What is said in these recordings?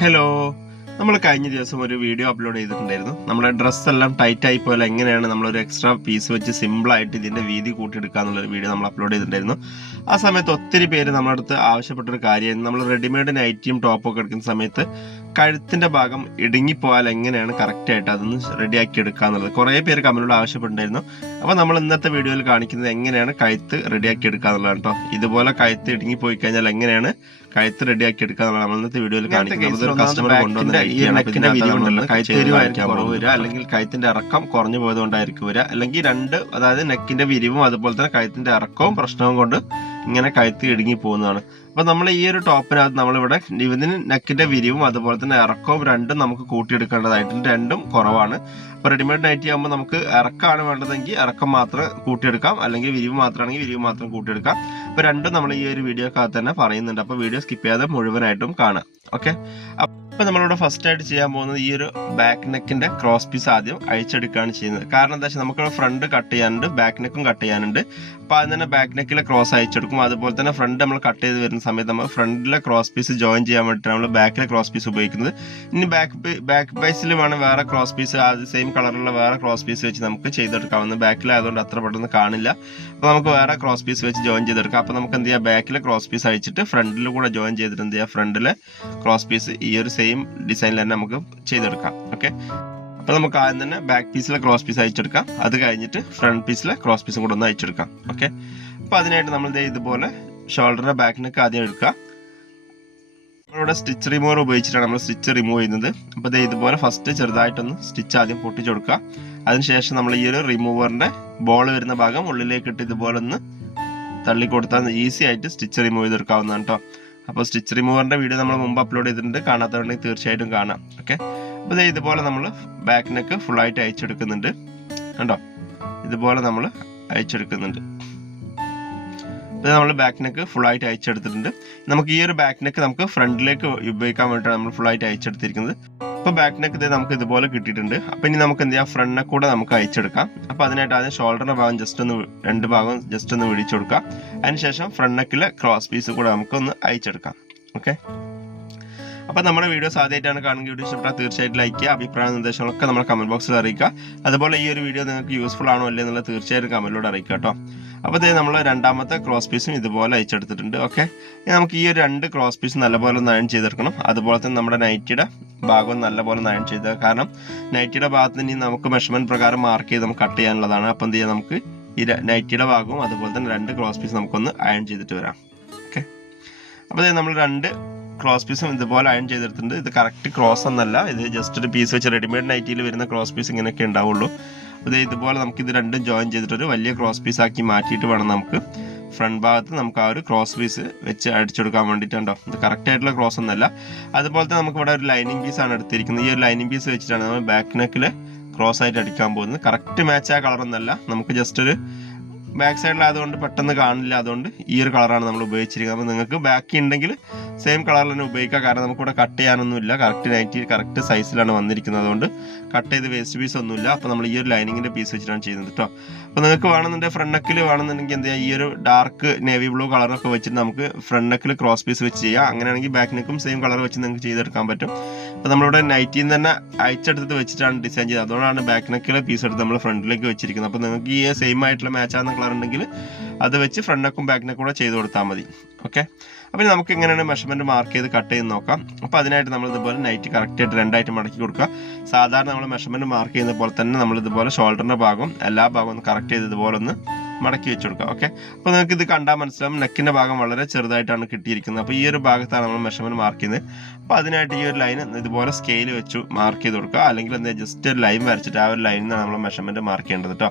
Hello നമ്മൾ കഴിഞ്ഞ ദിവസം ഒരു വീഡിയോ അപ്ലോഡ് ചെയ്തിട്ടുണ്ടായിരുന്നു. നമ്മുടെ ഡ്രസ്സ് എല്ലാം ടൈറ്റ് ആയി പോലെ എങ്ങനെയാണ് നമ്മളൊരു എക്സ്ട്രാ പീസ് വെച്ച് സിമ്പിൾ ആയിട്ട് ഇതിന്റെ വീതി കൂട്ടിയെടുക്കുക എന്നുള്ളൊരു വീഡിയോ നമ്മൾ അപ്ലോഡ് ചെയ്തിട്ടുണ്ടായിരുന്നു. ആ സമയത്ത് ഒത്തിരി പേര് നമ്മുടെ അടുത്ത് ആവശ്യപ്പെട്ടൊരു കാര്യമായിരുന്നു നമ്മൾ റെഡിമെയ്ഡ് നൈറ്റിയും ടോപ്പും ഒക്കെ എടുക്കുന്ന സമയത്ത് കഴുത്തിന്റെ ഭാഗം ഇടുങ്ങിപ്പോയാൽ എങ്ങനെയാണ് കറക്റ്റ് ആയിട്ട് അതൊന്ന് റെഡിയാക്കി എടുക്കുക എന്നുള്ളത്. കുറേ പേര് കമന്റിലൂടെ ആവശ്യപ്പെട്ടിട്ടുണ്ടായിരുന്നു. അപ്പോൾ നമ്മൾ ഇന്നത്തെ വീഡിയോയിൽ കാണിക്കുന്നത് എങ്ങനെയാണ് കഴുത്ത് റെഡിയാക്കി എടുക്കുക എന്നുള്ളതാണ് കേട്ടോ ഇതുപോലെ കഴുത്ത് ഇടുങ്ങിപ്പോയി കഴിഞ്ഞാൽ എങ്ങനെയാണ് കഴുത്ത് റെഡിയാക്കി എടുക്കാൻ നമ്മൾ ഇന്നത്തെ വീഡിയോയിൽ കാണിക്കുന്നത്. കസ്റ്റമർ കൊണ്ടുവന്ന കുറവ് വരിക. അല്ലെങ്കിൽ കഴുത്തിന്റെ ഇറക്കം കുറഞ്ഞു പോയത് കൊണ്ടായിരിക്കും വരിക. അല്ലെങ്കിൽ രണ്ട് അതായത് നെക്കിന്റെ വിരിവും അതുപോലെ തന്നെ കഴുത്തിന്റെ ഇറക്കവും പ്രശ്നവും കൊണ്ട് ഇങ്ങനെ കഴുത്ത് ഇടുങ്ങി പോകുന്നതാണ്. അപ്പൊ നമ്മൾ ഈ ഒരു ടോപ്പിനകത്ത് നമ്മളിവിടെ ഇതിന് നെക്കിന്റെ വിരിവും അതുപോലെ തന്നെ ഇറക്കവും രണ്ടും നമുക്ക് കൂട്ടിയെടുക്കേണ്ടതായിട്ടുണ്ട്. രണ്ടും കുറവാണ്. അപ്പൊ റെഡിമെയ്ഡ് നൈറ്റി ആകുമ്പോൾ നമുക്ക് ഇറക്കമാണ് വേണ്ടതെങ്കിൽ ഇറക്കം മാത്രം കൂട്ടിയെടുക്കാം. അല്ലെങ്കിൽ വിരിവ് മാത്രമാണെങ്കിൽ വിരിവ് മാത്രം കൂട്ടിയെടുക്കാം. അപ്പൊ രണ്ടും നമ്മൾ ഈ ഒരു വീഡിയോക്കകത്ത് തന്നെ പറയുന്നുണ്ട്. അപ്പൊ വീഡിയോ സ്കിപ്പ് ചെയ്യാതെ മുഴുവനായിട്ടും കാണാം ഓക്കെ അപ്പൊ നമ്മളിവിടെ ഫസ്റ്റ് ആയിട്ട് ചെയ്യാൻ പോകുന്നത് ഈ ഒരു ബാക്ക് നെക്കിന്റെ ക്രോസ് പീസ് ആദ്യം അഴിച്ചെടുക്കുകയാണ് ചെയ്യുന്നത്. കാരണം എന്താ വെച്ചാൽ നമുക്ക് ഫ്രണ്ട് കട്ട് ചെയ്യാനുണ്ട് ബാക്ക് നെക്കും കട്ട് ചെയ്യാനുണ്ട്. അപ്പൊ ആദ്യം തന്നെ ബാക്ക് നെക്കിലെ ക്രോസ് അയച്ചെടുക്കും അതുപോലെ തന്നെ ഫ്രണ്ട് നമ്മൾ കട്ട് ചെയ്ത് വരുന്ന സമയത്ത് നമ്മൾ ഫ്രണ്ടിലെ ക്രോസ് പീസ് ജോയിൻ ചെയ്യാൻ വേണ്ടിയിട്ടാണ് നമ്മൾ ബാക്കിലെ ക്രോസ് പീസ് ഉപയോഗിക്കുന്നത്. ഇനി ബാക്ക് ബാക്ക് പൈസിൽ വേണം വേറെ ക്രോസ് പീസ് അത് സെയിം കളറിലുള്ള വേറെ ക്രോസ് പീസ് വെച്ച് നമുക്ക് ചെയ്തെടുക്കാവുന്ന. ബാക്കിലായതുകൊണ്ട് അത്ര പെട്ടെന്ന് കാണില്ല. അപ്പോൾ നമുക്ക് വേറെ ക്രോസ് പീസ് വെച്ച് ജോയിൻ ചെയ്തെടുക്കാം. അപ്പോൾ നമുക്ക് എന്ത് ചെയ്യാം? ബാക്കിലെ ക്രോസ് പീസ് അയച്ചിട്ട് ഫ്രണ്ടിൽ കൂടെ ജോയിൻ ചെയ്തിട്ട് എന്ത് ചെയ്യാം? ഫ്രണ്ടിലെ ക്രോസ് പീസ് ഈ ഒരു സെയിം ഡിസൈനിൽ തന്നെ നമുക്ക് ചെയ്തെടുക്കാം. ഓക്കെ അപ്പോൾ നമുക്ക് ആദ്യം തന്നെ ബാക്ക് പീസിലെ ക്രോസ് പീസ് അയച്ചെടുക്കാം. അത് കഴിഞ്ഞിട്ട് ഫ്രണ്ട് പീസിലെ ക്രോസ് പീസും കൂടെ ഒന്ന് അയച്ചെടുക്കാം. ഓക്കെ അപ്പോൾ അതിനായിട്ട് നമ്മൾ ഇതുപോലെ ഷോൾഡറിന്റെ ബാക്കിനൊക്കെ ആദ്യം എടുക്കുക. നമ്മളിവിടെ സ്റ്റിച്ച് റിമൂവർ ഉപയോഗിച്ചിട്ടാണ് നമ്മൾ സ്റ്റിച്ച് റിമൂവ് ചെയ്യുന്നത്. അപ്പോൾ ദേ ഇതുപോലെ ഫസ്റ്റ് ചെറുതായിട്ടൊന്ന് സ്റ്റിച്ച് ആദ്യം പൊട്ടിച്ചു കൊടുക്കുക. അതിനുശേഷം നമ്മൾ ഈ ഒരു റിമൂവറിന്റെ ബോൾ വരുന്ന ഭാഗം ഉള്ളിലേക്ക് ഇട്ട് ഇതുപോലെ ഒന്ന് തള്ളി കൊടുത്താൽ ഈസി ആയിട്ട് സ്റ്റിച്ച് റിമൂവ് ചെയ്തെടുക്കാവുന്നതാണ് കേട്ടോ അപ്പോൾ സ്റ്റിച്ച് റിമൂവറിന്റെ വീഡിയോ നമ്മൾ മുമ്പ് അപ്ലോഡ് ചെയ്തിട്ടുണ്ട്. കാണാത്തവരുണ്ടെങ്കിൽ തീർച്ചയായിട്ടും കാണാം. ഓക്കെ അപ്പോൾ ഇതുപോലെ നമ്മൾ ബാക്ക് നെക്ക് ഫുള്ളായിട്ട് അയച്ചെടുക്കുന്നുണ്ട്. കണ്ടോ? ഇതുപോലെ നമ്മൾ അയച്ചെടുക്കുന്നുണ്ട്. ഇത് നമ്മൾ ബാക്ക് നെക്ക് ഫുള്ളായിട്ട് അയച്ചെടുത്തിട്ടുണ്ട്. നമുക്ക് ഈ ഒരു ബാക്ക് നെക്ക് നമുക്ക് ഫ്രണ്ടിലേക്ക് ഉപയോഗിക്കാൻ വേണ്ടിയിട്ടാണ് നമ്മൾ ഫുള്ളായിട്ട് അയച്ചെടുത്തിരിക്കുന്നത്. അപ്പോൾ ബാക്ക് നെക്ക് ഇത് നമുക്ക് ഇതുപോലെ കിട്ടിയിട്ടുണ്ട്. അപ്പൊ ഇനി നമുക്ക് എന്ത് ചെയ്യാം? ഫ്രണ്ട് കൂടെ നമുക്ക് അയച്ചെടുക്കാം. അപ്പൊ അതിനായിട്ട് ആദ്യം ഷോൾഡറിന്റെ ഭാഗം ജസ്റ്റ് ഒന്ന് രണ്ട് ഭാഗം ജസ്റ്റ് ഒന്ന് വിടിച്ചു കൊടുക്കാം. അതിനുശേഷം ഫ്രണ്ട് നെക്കിലെ ക്രോസ് പീസ് കൂടെ നമുക്കൊന്ന് അയച്ചെടുക്കാം. ഓക്കെ അപ്പോൾ നമ്മുടെ വീഡിയോസ് ആദ്യമായിട്ടാണ് കാണുന്നത്. വീഡിയോ ഇഷ്ടപ്പെട്ടാൽ തീർച്ചയായിട്ടും ലൈക്ക് ചെയ്യുക അഭിപ്രായ നിർദ്ദേശങ്ങളൊക്കെ നമ്മുടെ കമന്റ് ബോക്സിൽ അറിയിക്കുക. അതുപോലെ ഈ ഒരു വീഡിയോ നിങ്ങൾക്ക് യൂസ്ഫുൾ ആണോ അല്ലേ എന്നുള്ളത് തീർച്ചയായിട്ടും കമന്റിലൂടെ അറിയിക്കുക കേട്ടോ. അപ്പോൾ ഇതേ നമ്മൾ രണ്ടാമത്തെ ക്രോസ് പീസും ഇതുപോലെ അയച്ചെടുത്തിട്ടുണ്ട് ഓക്കെ നമുക്ക് ഈ ഒരു രണ്ട് ക്രോസ് പീസ് നല്ലപോലെ ഒന്ന് അയൺ ചെയ്തെടുക്കണം. അതുപോലെ തന്നെ നമ്മുടെ നൈറ്റിയുടെ ഭാഗം നല്ലപോലെ ഒന്ന് അയൺ ചെയ്ത് കാരണം നൈറ്റിയുടെ ഭാഗത്ത് ഇനി നമുക്ക് മെഷർമെന്റ് പ്രകാരം മാർക്ക് ചെയ്ത് നമുക്ക് കട്ട് ചെയ്യാനുള്ളതാണ്. അപ്പോൾ എന്ത് ചെയ്യാം നമുക്ക്? ഈ നൈറ്റിയുടെ ഭാഗവും അതുപോലെ തന്നെ രണ്ട് ക്രോസ് പീസ് നമുക്കൊന്ന് അയൺ ചെയ്തിട്ട് വരാം ഓക്കെ അപ്പോൾ നമ്മൾ രണ്ട് ക്രോസ് പീസും ഇതുപോലെ അയൺ ചെയ്തെടുത്തിട്ടുണ്ട്. ഇത് കറക്റ്റ് ക്രോസ് എന്നല്ല. ഇത് ജസ്റ്റ് ഒരു പീസ് വെച്ച് റെഡിമെയ്ഡ് നൈറ്റിയിൽ വരുന്ന ക്രോസ് പീസ് ഇങ്ങനെയൊക്കെ ഉണ്ടാവുള്ളൂ. അപ്പോൾ ഇതുപോലെ നമുക്ക് ഇത് രണ്ടും ജോയിൻ ചെയ്തിട്ട് ഒരു വലിയ ക്രോസ് പീസ് ആക്കി മാറ്റിയിട്ട് വേണം നമുക്ക്. ഫ്രണ്ട് ഭാഗത്ത് നമുക്ക് ആ ഒരു ക്രോസ് പീസ് വെച്ച് അടിച്ചെടുക്കാൻ വേണ്ടിയിട്ടുണ്ടോ ഇത് കറക്റ്റ് ആയിട്ടുള്ള ക്രോസ് ഒന്നല്ല. അതുപോലെ തന്നെ നമുക്ക് ഇവിടെ ഒരു ലൈനിങ് പീസ് ആണ് എടുത്തിരിക്കുന്നത്. ഈ ഒരു ലൈനിങ് പീസ് വെച്ചിട്ടാണ് നമ്മൾ ബാക്ക് നെക്കിൽ ക്രോസ് ആയിട്ട് അടിക്കാൻ പോകുന്നത്. കറക്റ്റ് മാച്ച് ആ കളറൊന്നല്ല നമുക്ക് ജസ്റ്റ് ഒരു ബാക്ക് സൈഡിലായതുകൊണ്ട് പെട്ടെന്ന് കാണില്ല. അതുകൊണ്ട് ഈ ഒരു കളറാണ് നമ്മൾ ഉപയോഗിച്ചിരിക്കുന്നത്. അപ്പോൾ നിങ്ങൾക്ക് ബാക്കി ഉണ്ടെങ്കിൽ സെയിം കളറിൽ തന്നെ ഉപയോഗിക്കാം. കാരണം നമുക്കിവിടെ കട്ട് ചെയ്യാനൊന്നുമില്ല. കറക്റ്റ് നൈറ്റി കറക്റ്റ് സൈസിലാണ് വന്നിരിക്കുന്നത്. അതുകൊണ്ട് കട്ട് ചെയ്ത് വേസ്റ്റ് പീസ് ഒന്നുമില്ല. അപ്പോൾ നമ്മൾ ഈ ഒരു ലൈനിങ്ങിന്റെ പീസ് വെച്ചിട്ടാണ് ചെയ്യുന്നത് കേട്ടോ അപ്പോൾ നിങ്ങൾക്ക് വേണമെന്നുണ്ടെങ്കിൽ ഫ്രണ്ട് നെക്കിൽ വേണമെന്നുണ്ടെങ്കിൽ എന്ത് ചെയ്യാം? ഈ ഒരു ഡാർക്ക് നേവി ബ്ലൂ കളറൊക്കെ വെച്ചിട്ട് നമുക്ക് ഫ്രണ്ട് നെക്കിൽ ക്രോസ് പീസ് വെച്ച് ചെയ്യാം. അങ്ങനെയാണെങ്കിൽ ബാക്ക് നെക്കും സെയിം കളർ വെച്ച് നിങ്ങൾക്ക് ചെയ്തെടുക്കാൻ പറ്റും. അപ്പോൾ നമ്മളിവിടെ നൈറ്റിൽ നിന്ന് തന്നെ അയച്ചെടുത്ത് വെച്ചിട്ടാണ് ഡിസൈൻ ചെയ്തത്. അതുകൊണ്ടാണ് ബാക്ക് നെക്കിലെ പീസ് എടുത്ത് നമ്മൾ ഫ്രണ്ടിലേക്ക് വെച്ചിരിക്കുന്നത്. അപ്പോൾ നിങ്ങൾക്ക് ഈ സെയിം ആയിട്ടുള്ള മാച്ച് ആകുന്ന കളർ ഉണ്ടെങ്കിൽ അത് വെച്ച് ഫ്രണ്ട് നെക്കും ബാക്ക് നെക്കും കൂടെ ചെയ്ത് കൊടുത്താൽ മതി. ഓക്കെ അപ്പോൾ നമുക്ക് എങ്ങനെയാണ് മെഷർമെന്റ് മാർക്ക് ചെയ്ത് കട്ട് ചെയ്ത് നോക്കാം. അപ്പോൾ അതിനായിട്ട് നമ്മൾ ഇതുപോലെ നൈറ്റ് കറക്റ്റ് ആയിട്ട് രണ്ടായിട്ട് മടക്കി കൊടുക്കുക. സാധാരണ നമ്മൾ മെഷർമെന്റ് മാർക്ക് ചെയ്യുന്ന പോലെ തന്നെ നമ്മൾ ഇതുപോലെ ഷോൾഡറിന്റെ ഭാഗം എല്ലാ ഭാഗവും ഒന്ന് കറക്റ്റ് ചെയ്ത് ഇതുപോലെ ഒന്ന് മടക്കി വെച്ച് കൊടുക്കുക. ഓക്കെ അപ്പോൾ നിങ്ങൾക്ക് ഇത് കണ്ടാൽ മനസ്സിലാവും. നെക്കിന്റെ ഭാഗം വളരെ ചെറുതായിട്ടാണ് കിട്ടിയിരിക്കുന്നത്. അപ്പോൾ ഈ ഒരു ഭാഗത്താണ് നമ്മൾ മെഷർമെന്റ് മാർക്ക് ചെയ്യുന്നത്. അപ്പോൾ അതിനായിട്ട് ഈ ഒരു ലൈൻ ഇതുപോലെ സ്കെയിൽ വെച്ച് മാർക്ക് ചെയ്ത് കൊടുക്കുക. അല്ലെങ്കിൽ എന്താ ജസ്റ്റ് ഒരു ലൈൻ വരച്ചിട്ട് ആ ഒരു ലൈനിൽ നമ്മൾ മെഷർമെന്റ് മാർക്ക് ചെയ്യേണ്ടത് കേട്ടോ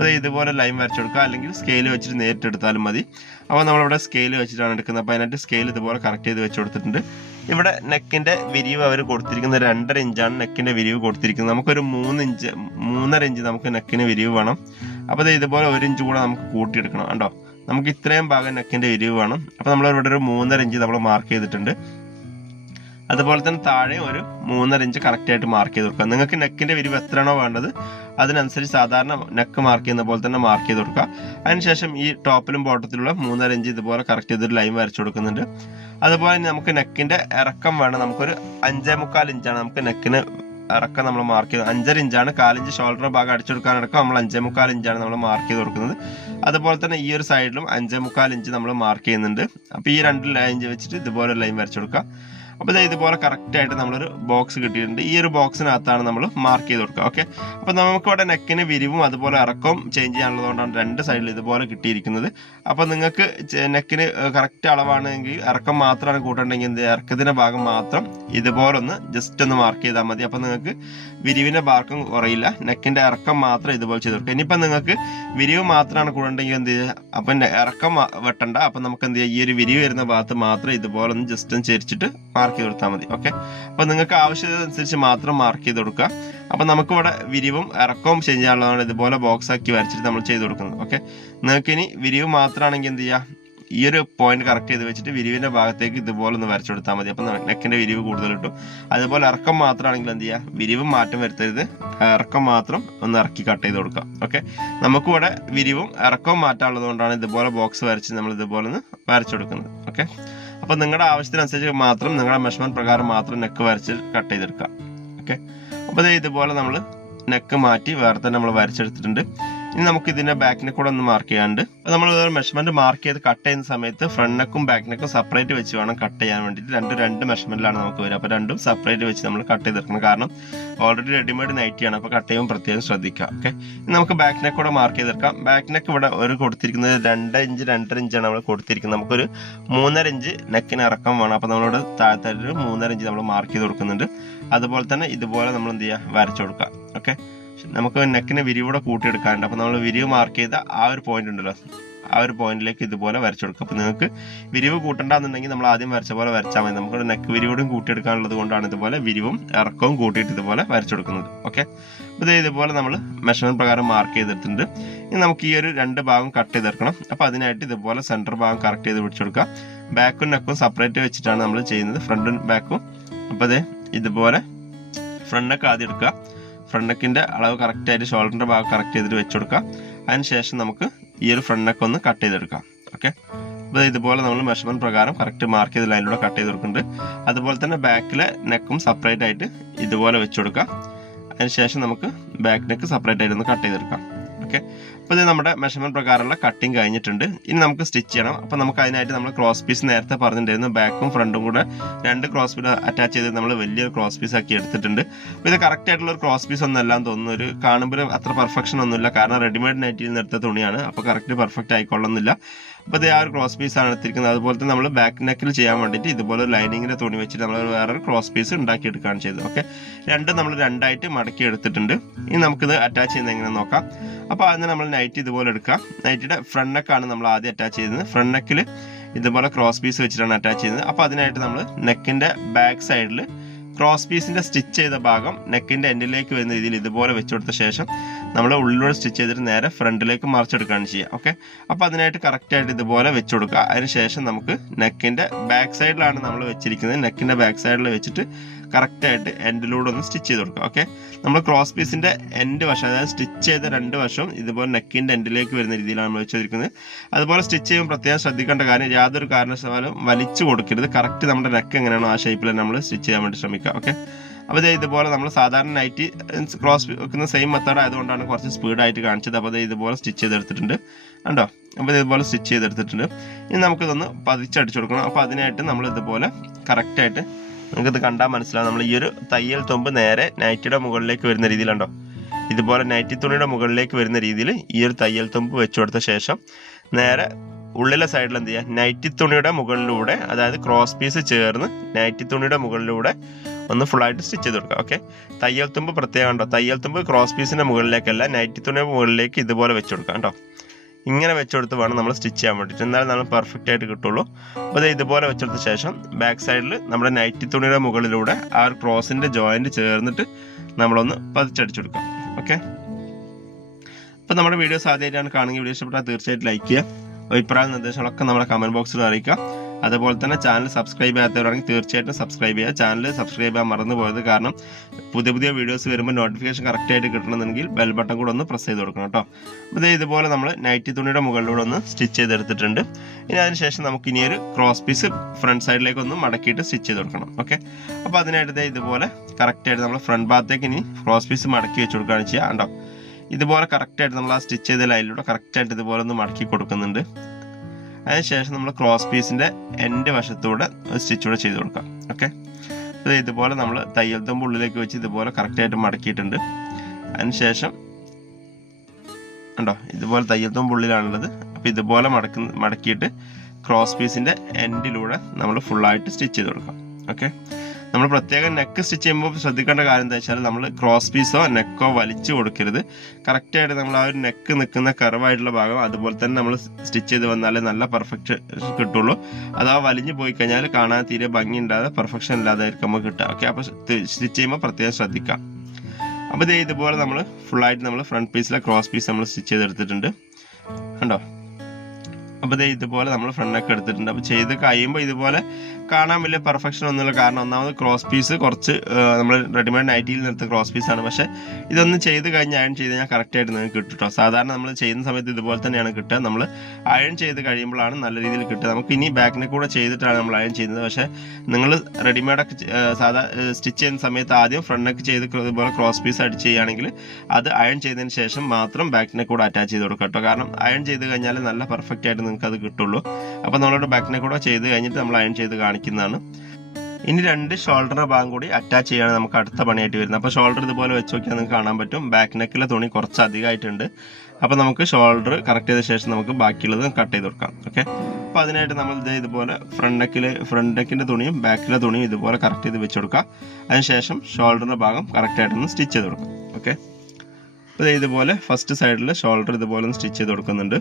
അപ്പോൾ ഇതുപോലെ ലൈൻ വരച്ചു കൊടുക്കുക. അല്ലെങ്കിൽ സ്കെയിൽ വെച്ചിട്ട് നേരിട്ട് എടുത്താലും മതി. അപ്പോൾ നമ്മളിവിടെ സ്കെയിൽ വെച്ചിട്ടാണ് എടുക്കുന്നത്. അപ്പോൾ അതിനായിട്ട് സ്കെയിൽ ഇതുപോലെ കറക്റ്റ് ചെയ്ത് വെച്ച് കൊടുത്തിട്ടുണ്ട്. ഇവിടെ നെക്കിന്റെ വിരിവ് അവർ കൊടുത്തിരിക്കുന്നത് രണ്ടര ഇഞ്ചാണ് നെക്കിന്റെ വിരിവ് കൊടുത്തിരിക്കുന്നത്. നമുക്കൊരു മൂന്ന് ഇഞ്ച് മൂന്നര ഇഞ്ച് നമുക്ക് നെക്കിന് വിരിവ് വേണം. അപ്പോൾ ഇതുപോലെ ഒരു ഇഞ്ച് കൂടെ നമുക്ക് കൂട്ടിയെടുക്കണം കണ്ടോ? നമുക്ക് ഇത്രയും ഭാഗം നെക്കിന്റെ വിരിവ് വേണം. അപ്പോൾ നമ്മൾ ഇവിടെ ഒരു മൂന്നര ഇഞ്ച് നമ്മൾ മാർക്ക് ചെയ്തിട്ടുണ്ട്. അതുപോലെ തന്നെ താഴെ ഒരു മൂന്നര ഇഞ്ച് കറക്റ്റ് ആയിട്ട് മാർക്ക് ചെയ്ത് കൊടുക്കുക. നിങ്ങൾക്ക് നെക്കിന്റെ വിരിവ് എത്രയാണോ വേണ്ടത് അതിനനുസരിച്ച് സാധാരണ നെക്ക് മാർക്ക് ചെയ്യുന്ന പോലെ തന്നെ മാർക്ക് ചെയ്ത് കൊടുക്കുക. അതിനുശേഷം ഈ ടോപ്പിലും ബോട്ടത്തിലുള്ള മൂന്നര ഇഞ്ച് ഇതുപോലെ കറക്റ്റ് ചെയ്തൊരു ലൈൻ വരച്ചു കൊടുക്കുന്നുണ്ട്. അതുപോലെ നമുക്ക് നെക്കിന്റെ ഇറക്കം വേണം. നമുക്കൊരു അഞ്ചേ മുക്കാൽ ഇഞ്ചാണ് നമുക്ക് നെക്കിന് ഇറക്കം നമ്മൾ മാർക്ക് ചെയ്ത് അഞ്ചര ഇഞ്ചാണ് കാലിഞ്ച് ഷോൾഡർ ഭാഗം അടിച്ചെടുക്കാനടക്കം നമ്മൾ അഞ്ചേ മുക്കാൽ ഇഞ്ചാണ് നമ്മൾ മാർക്ക് ചെയ്ത് കൊടുക്കുന്നത്. അതുപോലെ തന്നെ ഈ ഒരു സൈഡിലും അഞ്ചേ മുക്കാൽ ഇഞ്ച് നമ്മൾ മാർക്ക് ചെയ്യുന്നുണ്ട്. അപ്പോൾ ഈ രണ്ട് ലൈൻ വെച്ചിട്ട് ഇതുപോലെ ലൈൻ വരച്ചു കൊടുക്കുക. അപ്പോൾ ദേ ഇതുപോലെ കറക്റ്റ് ആയിട്ട് നമ്മളൊരു ബോക്സ് കിട്ടിയിട്ടുണ്ട്. ഈ ഒരു ബോക്സിനകത്താണ് നമ്മൾ മാർക്ക് ചെയ്ത് കൊടുക്കുക ഓക്കെ അപ്പോൾ നമുക്ക് ഇവിടെ നെക്കിന് വിരിവും അതുപോലെ ഇറക്കവും ചേഞ്ച് ചെയ്യാനുള്ളതുകൊണ്ടാണ് രണ്ട് സൈഡിൽ ഇതുപോലെ കിട്ടിയിരിക്കുന്നത്. അപ്പോൾ നിങ്ങൾക്ക് നെക്കിന് കറക്റ്റ് അളവാണെങ്കിൽ ഇറക്കം മാത്രമാണ് കൂട്ടേണ്ടെങ്കിൽ ഇറക്കത്തിന്റെ ഭാഗം മാത്രം ഇതുപോലെ ഒന്ന് ജസ്റ്റ് ഒന്ന് മാർക്ക് ചെയ്താൽ മതി. അപ്പോൾ നിങ്ങൾക്ക് വിരിവിന്റെ ഭാഗം കുറയില്ല. നെക്കിന്റെ ഇറക്കം മാത്രം ഇതുപോലെ ചെയ്ത് കൊടുക്കുക. നിങ്ങൾക്ക് വിരിവ് മാത്രമാണ് കൂടണ്ടെങ്കിൽ എന്ത് ചെയ്യുക? അപ്പം ഇറക്കം വെട്ടണ്ട. അപ്പം നമുക്ക് എന്ത് ചെയ്യുക? ഈ ഒരു വിരിവ് വരുന്ന ഭാഗത്ത് മാത്രം ഇതുപോലെ ഒന്ന് ജസ്റ്റ് ഒന്ന് ചേരിച്ചിട്ട് മാർക്ക് ചെയ്ത് കൊടുത്താൽ മതി. ഓക്കെ അപ്പം നിങ്ങൾക്ക് ആവശ്യത്തിനനുസരിച്ച് മാത്രം മാർക്ക് ചെയ്ത് കൊടുക്കുക. അപ്പം നമുക്കിവിടെ വിരിവും ഇറക്കവും ചെയ്യാനുള്ളതാണ് ഇതുപോലെ ബോക്സ് ആക്കി വരച്ചിട്ട് നമ്മൾ ചെയ്ത് കൊടുക്കുന്നത്. ഓക്കെ നിങ്ങൾക്ക് ഇനി വിരിവ് മാത്രമാണെങ്കിൽ എന്ത് ചെയ്യുക? ഈ ഒരു പോയിന്റ് കറക്റ്റ് ചെയ്ത് വെച്ചിട്ട് വിരിവിന്റെ ഭാഗത്തേക്ക് ഇതുപോലെ ഒന്ന് വരച്ചു കൊടുത്താൽ മതി. അപ്പോൾ നെക്കിന്റെ വിരിവ് കൂടുതൽ കിട്ടും. അതുപോലെ ഇറക്കം മാത്രമാണെങ്കിൽ എന്ത് ചെയ്യുക? വിരിവും മാറ്റം വരുത്തരുത്. ഇറക്കം മാത്രം ഒന്ന് ഇറക്കി കട്ട് ചെയ്ത് കൊടുക്കുക. ഓക്കെ നമുക്കിവിടെ വിരിവും ഇറക്കവും മാറ്റാനുള്ളത് കൊണ്ടാണ് ഇതുപോലെ ബോക്സ് വരച്ച് നമ്മൾ ഇതുപോലെ ഒന്ന് വരച്ചു കൊടുക്കുന്നത്. ഓക്കെ അപ്പോൾ നിങ്ങളുടെ ആവശ്യത്തിനനുസരിച്ച് മാത്രം നിങ്ങളുടെ മെഷർമെന്റ് പ്രകാരം മാത്രം നെക്ക് വരച്ച് കട്ട് ചെയ്തെടുക്കുക. ഓക്കെ അപ്പോൾ ഇതുപോലെ നമ്മൾ നെക്ക് മാറ്റി വേറെ തന്നെ നമ്മൾ വരച്ചെടുത്തിട്ടുണ്ട്. ഇനി നമുക്ക് ഇതിന്റെ ബാക്ക് നെക്ക് കൂടെ ഒന്ന് മാർക്ക് ചെയ്യാണ്ട് നമ്മൾ മെഷർമെന്റ് മാർക്ക് ചെയ്ത് കട്ട് ചെയ്യുന്ന സമയത്ത് ഫ്രണ്ട് നെക്കും ബാക്ക് നെക്കും സെപ്പറേറ്റ് വെച്ച് വേണം കട്ട് ചെയ്യാൻ വേണ്ടിയിട്ട്. രണ്ട് രണ്ട് മെഷർമെന്റിലാണ് നമുക്ക് വരിക. അപ്പോൾ രണ്ടും സെപ്പറേറ്റ് വെച്ച് നമ്മൾ കട്ട് ചെയ്തെടുക്കണം. കാരണം ഓൾറെഡി റെഡിമെയ്ഡ് നൈറ്റിയാണ് അപ്പോൾ കട്ട് ചെയ്യുമ്പോൾ പ്രത്യേകം ശ്രദ്ധിക്കുക. ഓക്കെ നമുക്ക് ബാക്ക് നെക്ക് കൂടെ മാർക്ക് ചെയ്തെടുക്കാം. ബാക്ക് നെക്ക് ഇവിടെ ഒരു കൊടുത്തിരിക്കുന്നത് രണ്ട് ഇഞ്ച് രണ്ടര ഇഞ്ചാണ് നമ്മൾ കൊടുത്തിരിക്കുന്നത്. നമുക്കൊരു മൂന്നര ഇഞ്ച് നെക്കിന് ഇറക്കം വേണം. അപ്പോൾ നമ്മളോട് താഴത്തായിട്ട് ഒരു മൂന്നര ഇഞ്ച് നമ്മൾ മാർക്ക് ചെയ്ത് കൊടുക്കുന്നുണ്ട്. അതുപോലെ തന്നെ ഇതുപോലെ നമ്മൾ എന്ത് ചെയ്യുക? വരച്ചു കൊടുക്കുക. ഓക്കെ നമുക്ക് നെക്കിന് വിരിവൂടെ കൂട്ടിയെടുക്കാനുണ്ട്. അപ്പോൾ നമ്മൾ വിരിവ് മാർക്ക് ചെയ്ത ആ ഒരു പോയിന്റ് ഉണ്ടല്ലോ. ആ ഒരു പോയിന്റിലേക്ക് ഇതുപോലെ വരച്ചു കൊടുക്കുക. അപ്പോൾ നിങ്ങൾക്ക് വിരിവ് കൂട്ടണ്ടെന്നുണ്ടെങ്കിൽ നമ്മൾ ആദ്യം വരച്ച പോലെ വരച്ചാൽ മതി. നമുക്ക് നെക്ക് വിരിവോടും കൂട്ടിയെടുക്കാനുള്ളത് കൊണ്ടാണ് ഇതുപോലെ വിരിവും ഇറക്കവും കൂട്ടിയിട്ട് ഇതുപോലെ വരച്ചു കൊടുക്കുന്നത്. ഓക്കെ അപ്പോൾ ഇത് ഇതുപോലെ നമ്മൾ മെഷർമെന്റ് പ്രകാരം മാർക്ക് ചെയ്തെടുത്തിട്ടുണ്ട് ഇനി നമുക്ക് ഈ ഒരു രണ്ട് ഭാഗം കട്ട് ചെയ്തെടുക്കണം. അപ്പോൾ അതിനായിട്ട് ഇതുപോലെ സെന്റർ ഭാഗം കറക്റ്റ് ചെയ്ത് പിടിച്ചു കൊടുക്കുക. ബാക്കും നെക്കും സെപ്പറേറ്റ് വെച്ചിട്ടാണ് നമ്മൾ ചെയ്യുന്നത്. ഫ്രണ്ടും ബാക്കും അപ്പോൾ അതെ ഇതുപോലെ ഫ്രണ്ട് നെക്ക് ആദ്യം എടുക്കുക. ഫ്രണ്ട് നെക്കിന്റെ അളവ് കറക്റ്റ് ആയിട്ട് ഷോൾഡറിന്റെ ഭാഗം കറക്റ്റ് ചെയ്തിട്ട് വെച്ച് കൊടുക്കുക. അതിനുശേഷം നമുക്ക് ഈ ഒരു ഫ്രണ്ട് നെക്ക് ഒന്ന് കട്ട് ചെയ്തെടുക്കാം. ഓക്കെ അപ്പോൾ ഇതുപോലെ നമ്മൾ മെഷർമെന്റ് പ്രകാരം കറക്റ്റ് മാർക്ക് ചെയ്ത് ലൈനിലൂടെ കട്ട് ചെയ്ത് കൊടുക്കുന്നുണ്ട്. അതുപോലെ തന്നെ ബാക്കിലെ നെക്കും സെപ്പറേറ്റ് ആയിട്ട് ഇതുപോലെ വെച്ച് കൊടുക്കാം അതിനുശേഷം നമുക്ക് ബാക്ക് നെക്ക് സെപ്പറേറ്റ് ആയിട്ട് ഒന്ന് കട്ട് ചെയ്തെടുക്കാം. ഓക്കെ. അപ്പോൾ ഇത് നമ്മുടെ മെഷർമെന്റ് പ്രകാരമുള്ള കട്ടിങ് കഴിഞ്ഞിട്ടുണ്ട്. ഇനി നമുക്ക് സ്റ്റിച്ച് ചെയ്യണം. അപ്പോൾ നമുക്ക് അതിനായിട്ട് നമ്മൾ ക്രോസ് പീസ് നേരത്തെ പറഞ്ഞിട്ടുണ്ടായിരുന്നു. ബാക്കും ഫ്രണ്ടും കൂടെ രണ്ട് ക്രോസ് പീസ് അറ്റാച്ച് ചെയ്ത് നമ്മൾ വലിയൊരു ക്രോസ് പീസ് ആക്കി എടുത്തിട്ടുണ്ട്. അപ്പോൾ ഇത് കറക്റ്റ് ആയിട്ടുള്ള ഒരു ക്രോസ് പീസ് ഒന്നല്ല എന്ന് തോന്നുന്നു. ഒരു കാണുമ്പോൾ അത്ര പെർഫെക്ഷൻ ഒന്നുമില്ല. കാരണം റെഡിമെയ്ഡ് നൈറ്റിൽ നിന്ന് എടുത്ത തുണിയാണ്. അപ്പോൾ കറക്റ്റ് പെർഫെക്റ്റ് ആയിക്കൊള്ളുന്നില്ല. അപ്പോൾ ആ ഒരു ക്രോസ് പീസ് ആണ് എടുത്തിരിക്കുന്നത്. അതുപോലെ തന്നെ നമ്മൾ ബാക്ക് നെക്കിൽ ചെയ്യാൻ വേണ്ടിയിട്ട് ഇതുപോലെ ലൈനിങ്ങിന്റെ തുണി വെച്ചിട്ട് നമ്മൾ വേറൊരു ക്രോസ് പീസ് ഉണ്ടാക്കി എടുക്കുകയാണ് ചെയ്തത്. ഓക്കെ രണ്ടും നമ്മൾ രണ്ടായിട്ട് മടക്കി എടുത്തിട്ടുണ്ട്. ഇനി നമുക്കിത് അറ്റാച്ച് ചെയ്യുന്നത് എങ്ങനെ നോക്കാം. അപ്പോൾ അതിന് നമ്മൾ നൈറ്റ് ഇതുപോലെ എടുക്കാം നൈറ്റിയുടെ ഫ്രണ്ട് നെക്കാണ് നമ്മൾ ആദ്യം അറ്റാച്ച് ചെയ്യുന്നത്. ഫ്രണ്ട് നെക്കിൽ ഇതുപോലെ ക്രോസ് പീസ് വെച്ചിട്ടാണ് അറ്റാച്ച് ചെയ്യുന്നത്. അപ്പോൾ അതിനായിട്ട് നമ്മൾ നെക്കിന്റെ ബാക്ക് സൈഡിൽ ക്രോസ് പീസിന്റെ സ്റ്റിച്ച് ചെയ്ത ഭാഗം നെക്കിന്റെ എൻഡിലേക്ക് വരുന്ന രീതിയിൽ ഇതുപോലെ വെച്ചു ശേഷം നമ്മൾ ഉള്ളിലൂടെ സ്റ്റിച്ച് ചെയ്തിട്ട് നേരെ ഫ്രണ്ടിലേക്ക് മറിച്ചെടുക്കുകയാണ് ചെയ്യുക ഓക്കെ അപ്പോൾ അതിനായിട്ട് കറക്റ്റ് ആയിട്ട് ഇതുപോലെ വെച്ച് കൊടുക്കുക. അതിനുശേഷം നമുക്ക് നെക്കിന്റെ ബാക്ക് സൈഡിലാണ് നമ്മൾ വെച്ചിരിക്കുന്നത്. നെക്കിന്റെ ബാക്ക് സൈഡിൽ വെച്ചിട്ട് കറക്റ്റ് ആയിട്ട് എൻഡിലൂടെ ഒന്ന് സ്റ്റിച്ച് ചെയ്ത് കൊടുക്കുക ഓക്കെ നമ്മൾ ക്രോസ് പീസിന്റെ എൻഡ് വശം അതായത് സ്റ്റിച്ച് ചെയ്ത രണ്ട് വശം ഇതുപോലെ നെക്കിന്റെ എൻഡിലേക്ക് വരുന്ന രീതിയിലാണ് നമ്മൾ വെച്ചിരിക്കുന്നത്. അതുപോലെ സ്റ്റിച്ച് ചെയ്യുമ്പോൾ പ്രത്യേകം ശ്രദ്ധിക്കേണ്ട കാര്യം യാതൊരു കാരണവശാലും വലിച്ചു കൊടുക്കരുത്. കറക്റ്റ് നമ്മുടെ നെക്ക് എങ്ങനെയാണോ ആ ഷേപ്പിൽ നമ്മൾ സ്റ്റിച്ച് ചെയ്യാൻ വേണ്ടി ശ്രമിക്കുക ഓക്കെ അപ്പോൾ ഇതേ ഇതുപോലെ നമ്മൾ സാധാരണ നൈറ്റി ക്രോസ് വെക്കുന്ന സെയിം മെത്തേഡ് ആയതുകൊണ്ടാണ് കുറച്ച് സ്പീഡായിട്ട് കാണിച്ചത്. അപ്പോൾ ഇതുപോലെ സ്റ്റിച്ച് ചെയ്തെടുത്തിട്ടുണ്ട്. കണ്ടോ? അപ്പോൾ ഇതുപോലെ സ്റ്റിച്ച് ചെയ്തെടുത്തിട്ടുണ്ട്. ഇനി നമുക്കിതൊന്ന് പതിച്ചടിച്ചു കൊടുക്കണം. അപ്പോൾ അതിനായിട്ട് നമ്മൾ ഇതുപോലെ കറക്റ്റായിട്ട് നമുക്കിത് കണ്ടാൽ മനസ്സിലാവും. നമ്മൾ ഈ ഒരു തയ്യൽ തുമ്പ് നേരെ നൈറ്റിയുടെ മുകളിലേക്ക് വരുന്ന രീതിയിലുണ്ടോ ഇതുപോലെ നൈറ്റി തുണിയുടെ മുകളിലേക്ക് വരുന്ന രീതിയിൽ ഈ ഒരു തയ്യൽ തുമ്പ് വെച്ചു കൊടുത്ത ശേഷം നേരെ ഉള്ളിലെ സൈഡിൽ എന്ത് ചെയ്യുക? നൈറ്റി തുണിയുടെ മുകളിലൂടെ അതായത് ക്രോസ് പീസ് ചേർന്ന് നൈറ്റി തുണിയുടെ മുകളിലൂടെ ഒന്ന് ഫുള്ളായിട്ട് സ്റ്റിച്ച് ചെയ്ത് കൊടുക്കുക ഓക്കെ തയ്യൽ തുമ്പ് പ്രത്യേകം ഉണ്ടോ തയ്യൽ തുമ്പ് ക്രോസ് പീസിന്റെ മുകളിലേക്കല്ല നൈറ്റി തുണിയുടെ മുകളിലേക്ക് ഇതുപോലെ വെച്ച് കൊടുക്കാം കേട്ടോ. ഇങ്ങനെ വെച്ചെടുത്ത് വേണം നമ്മൾ സ്റ്റിച്ച് ചെയ്യാൻ വേണ്ടിയിട്ട്. എന്നാലും നമ്മൾ പെർഫെക്റ്റ് ആയിട്ട് കിട്ടുള്ളൂ. അപ്പോൾ ഇത് ഇതുപോലെ വെച്ചെടുത്ത ശേഷം ബാക്ക് സൈഡിൽ നമ്മുടെ നൈറ്റി തുണിയുടെ മുകളിലൂടെ ആ ഒരു ക്രോസിന്റെ ജോയിന്റ് ചേർന്നിട്ട് നമ്മളൊന്ന് പതിച്ചടിച്ചു കൊടുക്കാം ഓക്കെ അപ്പോൾ നമ്മുടെ വീഡിയോ ആദ്യമായിട്ടാണ് കാണുമെങ്കിൽ വീഡിയോ ഇഷ്ടപ്പെട്ടാൽ തീർച്ചയായിട്ടും ലൈക്ക് ചെയ്യുക. അഭിപ്രായ നിർദ്ദേശങ്ങളൊക്കെ നമ്മുടെ കമന്റ് ബോക്സിൽ അറിയിക്കുക. അതുപോലെ തന്നെ ചാനൽ സബ്സ്ക്രൈബ് ചെയ്യാത്തവരാണെങ്കിൽ തീർച്ചയായിട്ടും സബ്സ്ക്രൈബ് ചെയ്യുക. ചാനൽ സബ്സ്ക്രൈബ് ചെയ്യാൻ മറന്നു പോയത് കാരണം പുതിയ പുതിയ വീഡിയോസ് വരുമ്പോൾ നോട്ടിഫിക്കേഷൻ കറക്റ്റായിട്ട് കിട്ടണമെന്നുണ്ടെങ്കിൽ ബെൽ ബട്ടൺ കൂടെ ഒന്ന് പ്രസ് ചെയ്ത് കൊടുക്കണം കേട്ടോ. അപ്പോൾ ഇതുപോലെ നമ്മൾ നൈറ്റി തുണിയുടെ മുകളിലൂടെ ഒന്ന് സ്റ്റിച്ച് ചെയ്തെടുത്തിട്ടുണ്ട്. ഇനി അതിനുശേഷം നമുക്ക് ഇനി ഒരു ക്രോസ് പീസ് ഫ്രണ്ട് സൈഡിലേക്ക് ഒന്ന് മടക്കിയിട്ട് സ്റ്റിച്ച് ചെയ്ത് കൊടുക്കണം. ഓക്കെ അപ്പോൾ അതിനായിട്ട് ഇതുപോലെ കറക്റ്റായിട്ട് നമ്മൾ ഫ്രണ്ട് ഭാഗത്തേക്ക് ഇനി ക്രോസ് പീസ് മടക്കി വെച്ച് കൊടുക്കുകയാണ് ചെയ്യുക. കണ്ടോ? ഇതുപോലെ കറക്റ്റായിട്ട് നമ്മൾ ആ സ്റ്റിച്ച് ചെയ്ത ലൈനിലൂടെ കറക്റ്റായിട്ട് ഇതുപോലെ ഒന്ന് മടക്കി കൊടുക്കുന്നുണ്ട്. അതിനുശേഷം നമ്മൾ ക്രോസ് പീസിന്റെ എന്റെ വശത്തൂടെ സ്റ്റിച്ച് കൂടെ ചെയ്ത് കൊടുക്കാം. ഓക്കെ അത് ഇതുപോലെ നമ്മൾ തയ്യൽ തുമ്പ് ഉള്ളിലേക്ക് വെച്ച് ഇതുപോലെ കറക്റ്റായിട്ട് മടക്കിയിട്ടുണ്ട്. അതിനുശേഷം ഉണ്ടോ ഇതുപോലെ തയ്യൽ തുമ്പ് ഉള്ളിലാണുള്ളത്. അപ്പോൾ ഇതുപോലെ മടക്കുന്ന മടക്കിയിട്ട് ക്രോസ് പീസിന്റെ എൻഡിലൂടെ നമ്മൾ ഫുള്ളായിട്ട് സ്റ്റിച്ച് ചെയ്ത് കൊടുക്കാം. ഓക്കെ നമ്മൾ പ്രത്യേകം നെക്ക് സ്റ്റിച്ച് ചെയ്യുമ്പോൾ ശ്രദ്ധിക്കേണ്ട കാര്യം എന്താ വെച്ചാൽ നമ്മൾ ക്രോസ് പീസോ നെക്കോ വലിച്ചു കൊടുക്കരുത്. കറക്റ്റായിട്ട് നമ്മൾ ആ ഒരു നെക്ക് നിൽക്കുന്ന കറവായിട്ടുള്ള ഭാഗം അതുപോലെ തന്നെ നമ്മൾ സ്റ്റിച്ച് ചെയ്ത് വന്നാലേ നല്ല പെർഫെക്റ്റ് കിട്ടുള്ളൂ. അതാ വലിഞ്ഞു പോയി കഴിഞ്ഞാൽ കാണാൻ തീരെ ഭംഗി ഉണ്ടാകാതെ പെർഫെക്ഷൻ ഇല്ലാതായിരിക്കും നമുക്ക് കിട്ടുക. ഓക്കെ അപ്പോൾ സ്റ്റിച്ച് ചെയ്യുമ്പോൾ പ്രത്യേകം ശ്രദ്ധിക്കാം അപ്പോൾ ഇത് ഇതുപോലെ നമ്മൾ ഫുള്ളായിട്ട് നമ്മൾ ഫ്രണ്ട് പീസിലെ ക്രോസ് പീസ് നമ്മൾ സ്റ്റിച്ച് ചെയ്തെടുത്തിട്ടുണ്ട്. കണ്ടോ? അപ്പോൾ ഇത് ഇതുപോലെ നമ്മൾ ഫ്രണ്ടൊക്കെ എടുത്തിട്ടുണ്ട്. അപ്പോൾ ചെയ്ത് കഴിയുമ്പോൾ ഇതുപോലെ കാണാൻ വലിയ പെർഫെക്ഷൻ ഒന്നുമില്ല. കാരണം ഒന്നാമത് ക്രോസ് പീസ് കുറച്ച് നമ്മൾ റെഡിമെയ്ഡ് നൈറ്റിയിൽ നിർത്ത ക്രോസ് പീസാണ് പക്ഷേ ഇതൊന്ന് ചെയ്ത് കഴിഞ്ഞ് അയൺ ചെയ്ത് കഴിഞ്ഞാൽ കറക്റ്റായിട്ട് നിങ്ങൾക്ക് കിട്ടും കേട്ടോ സാധാരണ നമ്മൾ ചെയ്യുന്ന സമയത്ത് ഇതുപോലെ തന്നെയാണ് കിട്ടുക. നമ്മൾ അയൺ ചെയ്ത് കഴിയുമ്പോഴാണ് നല്ല രീതിയിൽ കിട്ടുക. നമുക്ക് ഇനി ബാക്കിനെ കൂടെ ചെയ്തിട്ടാണ് നമ്മൾ അയൺ ചെയ്യുന്നത്. പക്ഷേ നിങ്ങൾ റെഡിമെയ്ഡൊക്കെ സാധാ സ്റ്റിച്ച് ചെയ്യുന്ന സമയത്ത് ആദ്യം ഫ്രണ്ടൊക്കെ ചെയ്ത് ഇതുപോലെ ക്രോസ് പീസ് അടിച്ച് ചെയ്യുകയാണെങ്കിൽ അത് അയൺ ചെയ്തതിന് ശേഷം മാത്രം ബാക്കിനെ കൂടെ അറ്റാച്ച് ചെയ്ത് കൊടുക്കുക കേട്ടോ കാരണം അയൺ ചെയ്ത് കഴിഞ്ഞാൽ നല്ല പെർഫെക്റ്റ് ആയിട്ട് നിങ്ങൾക്ക് അത് കിട്ടുള്ളൂ. അപ്പോൾ നമ്മളോട് ബാക്കിനെ കൂടെ ചെയ്ത് കഴിഞ്ഞിട്ട് നമ്മൾ അയൺ ചെയ്ത് കാണിക്കുന്നതാണ് ഇനി രണ്ട് ഷോൾഡർ ഭാഗം കൂടി അറ്റാച്ച് ചെയ്യാണ് നമുക്ക് അടുത്ത പണിയായിട്ട് വരുന്നത്. അപ്പോൾ ഷോൾഡർ ഇതുപോലെ വെച്ച് നോക്കിയാൽ നിങ്ങൾക്ക് കാണാൻ പറ്റും. ബാക്ക് നെക്കിലെ തുണി കുറച്ച് അധികമായിട്ടുണ്ട്. അപ്പോൾ നമുക്ക് ഷോൾഡർ കറക്റ്റ് ചെയ്ത ശേഷം നമുക്ക് ബാക്കിയുള്ളത് കട്ട് ചെയ്ത് കൊടുക്കാം. ഓക്കെ അപ്പോൾ അതിനായിട്ട് നമ്മൾ ഇത് ഇതുപോലെ ഫ്രണ്ട് നെക്കിൽ ഫ്രണ്ട് നെക്കിന്റെ തുണിയും ബാക്കിലെ തുണിയും ഇതുപോലെ കറക്റ്റ് ചെയ്ത് വെച്ച് കൊടുക്കുക അതിനുശേഷം ഷോൾഡറിന്റെ ഭാഗം കറക്റ്റായിട്ടൊന്ന് സ്റ്റിച്ച് ചെയ്ത് കൊടുക്കാം. ഓക്കെ അപ്പോൾ ഇതുപോലെ ഫസ്റ്റ് സൈഡിൽ ഷോൾഡർ ഇതുപോലെ ഒന്ന് സ്റ്റിച്ച് ചെയ്ത് കൊടുക്കുന്നുണ്ട്.